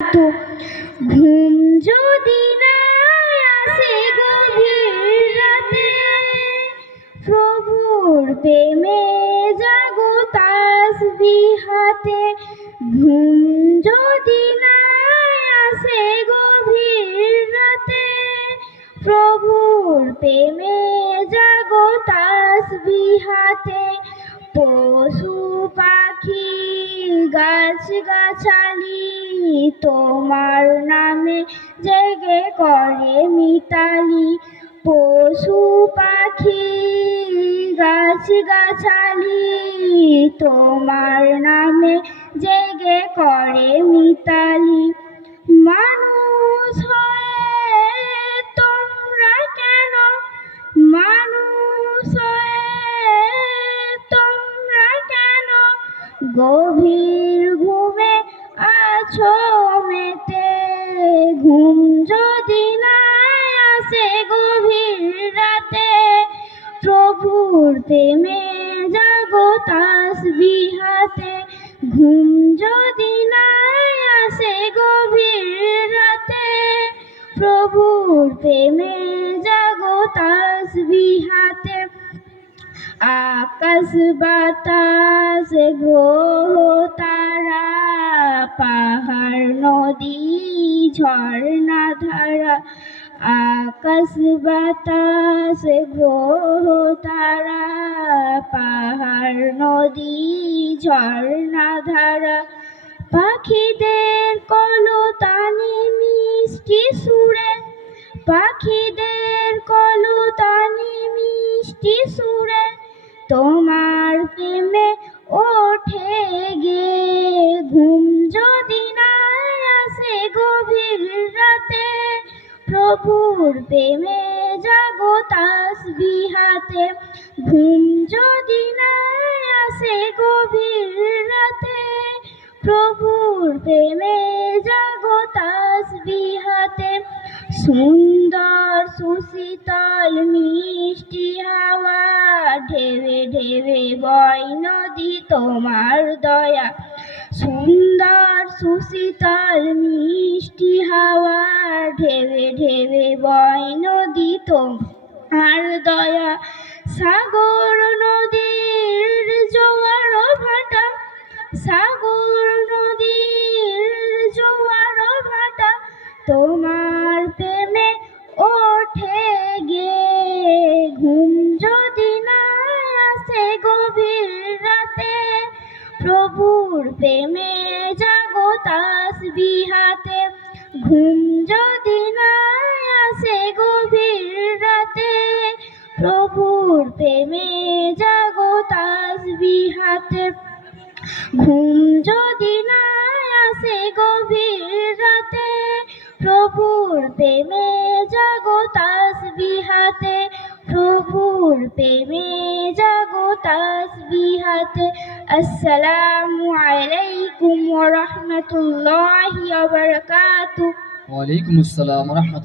তো ঘুম যদি না আসে গভীর রাতে, প্রভুর প্রেমে জাগো তাসবিহ হাতে। ঘুম যদি না আসে গভীর রাতে, প্রভুর প্রেমে জাগো তাসবিহ হাতে। পশু পাখি গাছ গাছালি তোমার নামে জেগে করে মিতালি। পশু পাখি গাছ গাছালি তোমার নামে জেগে করে মিতালি। মানুষ হয়ে তোমরা কেন, মানুষ হয়ে তোমরা কেন গভীর ঘুমে আছো মেতে। ঘুম যদি না আসে গভীর রাতে, প্রভুর প্রেমে জাগো তাসবিহ হাতে। ঘুম যদি না আসে গভীর রাতে, প্রভুর প্রেমে জাগো তাসবিহ হাতে। আকাশ বাতাস গ্রহ তারা, পাহাড় নদী ঝর্ণা ধারা। আকাশ বাতাস গ্রহ তারা, পাহাড় নদী ঝর্ণা ধারা। পাখিদের কলতানি মিষ্টি সুরে, পাখিদের কলতানি মিষ্টি সুরে তোমার প্রেমে ওঠে গে। ঘুম যদি না আসে গভীর রাতে, প্রভুর প্রেমে জাগো তাসবিহ হাতে। ঘুম যদি না আসে গভীর রাতে, প্রভুর প্রেমে জাগো তাসবিহ হাতে। সুন্দর সুশীতল মিষ্টি হাওয়া, ঢেবে ঢেবে বয় নদী তোমার দয়া। সুন্দর সুশীতল মিষ্টি হাওয়া, ঢেবে ঢেবে বয় নদী তোমার দয়া। সাগর নদীর জোয়ার ভাটা, সাগর নদীর জোয়ার ভাটা তোমার প্রেমে ওঠে গে। ঘুম যদি না আসে গভীর রাতে, প্রভুর প্রেমে জাগো তাসবিহ হাতে। ঘুম যদি না আসে গভীর রাতে, প্রভুর প্রেমে জাগো তাসবিহ হাতে। ঘুম যদি না আসে গভীর রাতে, প্রভুর প্রেমে জাগো তাসবিহ হাতে। প্রভুর প্রেমে জাগো তাসবিহ হাতে। আসসালামু আলাইকুম ওয়া রাহমাতুল্লাহি ওয়া বারাকাতুহু। ওয়ালাইকুম আসসালাম ওয়া রাহমাতুল্লাহ।